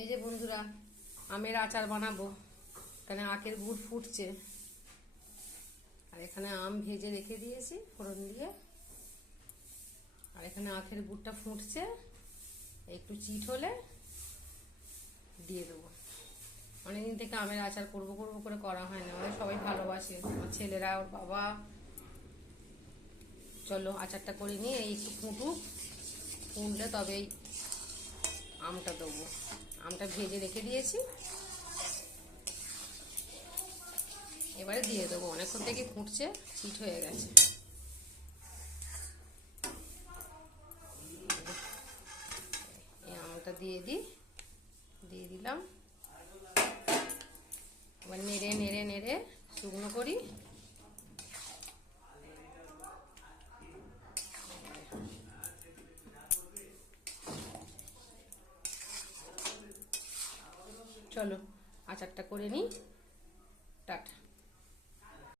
এই যে বন্ধুরা, আমের আচার বানাবো। এখানে আখের গুড় ফুটছে, আর এখানে আম ভেজে রেখে দিয়েছি ফোড়ন দিয়ে, আর এখানে আখের গুড়টা ফুটছে। একটু চিট হলে দিয়ে দেবো। অনেকদিন থেকে আমের আচার করবো করবো করে করা হয় না, ওরা সবাই ভালোবাসে, আমার ছেলেরা, ওর বাবা। চলো আচারটা করে নিয়ে একটু ফুটলে তবেই আমটা দেবো। আমটা ভেজে রেখে দিয়েছি, এবারে দিয়ে দেবো। অনেকক্ষণ থেকে ফুটছে, চিট হয়ে গেছে। এই আমটা দিয়ে দিলাম। এবার নেড়ে নেড়ে নেড়ে শুকনো করি। চলো আচারটা করে নিই।